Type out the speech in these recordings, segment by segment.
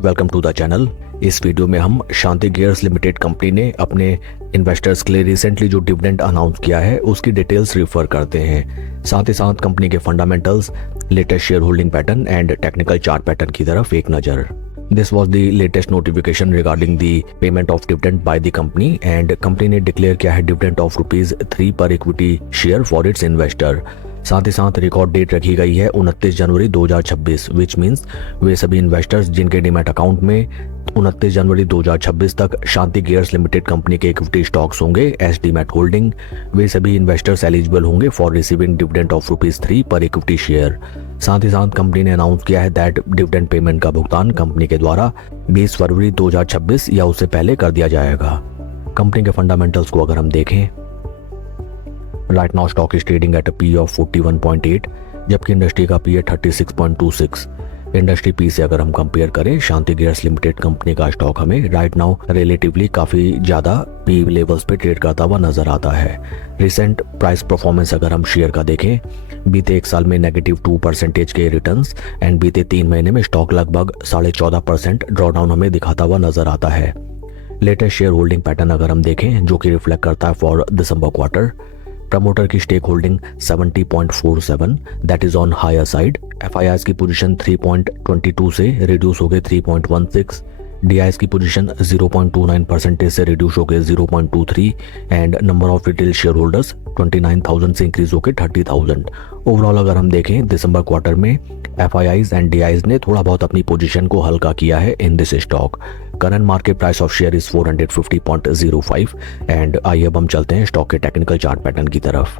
Welcome to the channel. इस video में हम शांति गियर्स लिमिटेड कंपनी ने अपने इन्वेस्टर्स के लिए रिसेंटली जो डिविडेंड अनाउंस किया है उसकी डिटेल्स रिफर करते हैं। साथ ही साथ कंपनी के fundamentals, latest share holding pattern and technical chart pattern की तरफ एक नज़र। This was the latest notification regarding the payment of dividend by the company and company ने डिक्लेयर किया है डिविडेंड ऑफ ₹3 पर equity share for its investor. साथ ही साथ रिकॉर्ड डेट रखी गई है 29 जनवरी 2026 विच मीन्स वे सभी इन्वेस्टर्स जिनके डीमैट अकाउंट में 29 जनवरी 2026 तक शांति गियर्स लिमिटेड कंपनी के इक्विटी स्टॉक्स होंगे एज डीमैट होल्डिंग, वे सभी इन्वेस्टर्स एलिजिबल होंगे फॉर रिसीविंग डिविडेंड ऑफ ₹3 पर इक्विटी शेयर। साथ ही साथ कंपनी ने अनाउंस किया है दैट डिविडेंड पेमेंट का भुगतान कंपनी के द्वारा 20 फरवरी 2026 या उससे पहले कर दिया जाएगा। कंपनी के फंडामेंटल्स को अगर हम देखें, right now stock is trading at a P of 41.8 जबकि इंडस्ट्री का पी है 36.26। इंडस्ट्री पी से अगर हम कंपेयर करें शांति गियर्स लिमिटेड कंपनी का स्टॉक हमें राइट नाउ रिलेटिवली काफ़ी ज़्यादा पी लेवल्स पे ट्रेड करता हुआ नजर आता है। रिसेंट प्राइस परफॉर्मेंस अगर हम शेयर का देखें, बीते एक साल में -2% के रिटर्न्स एंड बीते 3 महीने में स्टॉक लगभग 14.5% ड्रॉडाउन हमें दिखाता हुआ नजर आता है। लेटेस्ट शेयर होल्डिंग पैटर्न अगर हम देखें जो कि रिफ्लेक्ट करता है फॉर दिसंबर क्वार्टर, प्रमोटर की stake holding 70.47 that is on higher side. FIIs की पोजीशन 3.22 से रिड्यूस हो गए 3.16, डीआईएस की पोजीशन 0.29% से रिड्यूस हो गए 0.23 and number of retail share holders 29,000 से इंक्रीज होकर 30,000। ओवरऑल अगर हम देखें दिसंबर क्वार्टर में एफआईआईज एंड डीआईएस ने थोड़ा बहुत अपनी पोजीशन को हल्का किया है in this stock. Current market price of share is 450.05 and आइए अब हम चलते हैं स्टॉक के टेक्निकल चार्ट पैटर्न की तरफ।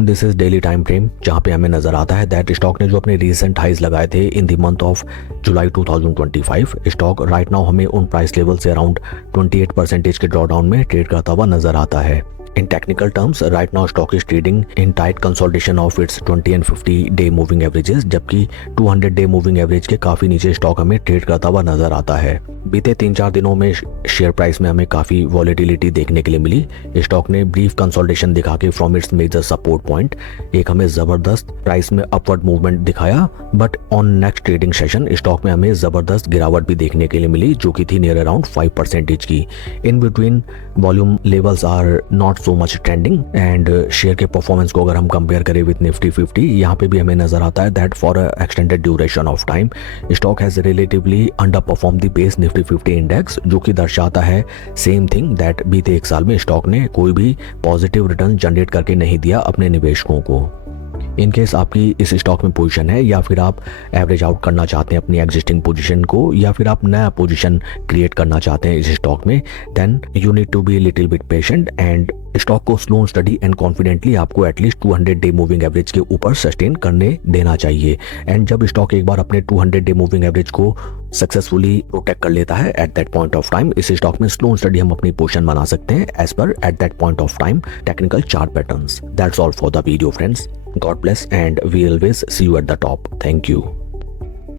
This is daily time frame जहां पे हमें नजर आता है दैट स्टॉक ने जो अपने रिसेंट हाइज लगाए थे in the month of July 2025, stock right now हमें उन प्राइस लेवल से अराउंड 28% के ड्रॉडाउन में ट्रेड करता हुआ नजर आता है। In technical terms, right now stock is trading in tight consolidation of its 20 and 50 day moving averages, जबकि 200 day moving average के काफी नीचे स्टॉक हमें ट्रेड करता हुआ नजर आता है। बीते 3-4 दिनों में शेयर प्राइस में हमें काफी वॉलेटिलिटी देखने के लिए मिली। स्टॉक ने ब्रीफ कंसोलिडेशन दिखा के from its major support point एक हमें जबरदस्त प्राइस में अपवर्ड मूवमेंट दिखाया, but on next trading session stock में हमें जबरदस्त गिरावट भी देखने के लिए मिली जो कि थी नियर अराउंड 5% की। In between volume levels are not so much trending and share के परफॉर्मेंस को अगर हम कंपेयर करें विद निफ्टी 50, यहाँ पे भी हमें नजर आता है that for extended duration of time stock has relatively under perform the base Nifty 50 index, जो कि दर्शाता है सेम थिंग दैट बीते एक साल में स्टॉक ने कोई भी पॉजिटिव रिटर्न जनरेट करके नहीं दिया अपने निवेशकों को। इन केस आपकी इस स्टॉक में पोजीशन है या फिर आप एवरेज आउट करना चाहते हैं अपनी एग्जिस्टिंग पोजीशन को या फिर आप नया पोजीशन क्रिएट करना चाहते हैं इस स्टॉक में, then you need to be little bit patient and stock को स्लो स्टडी एंड कॉन्फिडेंटली आपको एटलीस्ट 200 डे मूविंग एवरेज के ऊपर सस्टेन करने देना चाहिए। एंड जब स्टॉक एक बार अपने 200 डे मूविंग एवरेज को सक्सेसफुली प्रोटेक्ट कर लेता है at that point of time इस स्टॉक में स्लो स्टडी हम अपनी पोजीशन बना सकते हैं as per at that point of time technical chart patterns. That's all for the video friends. God bless and we always see you at the top. Thank you.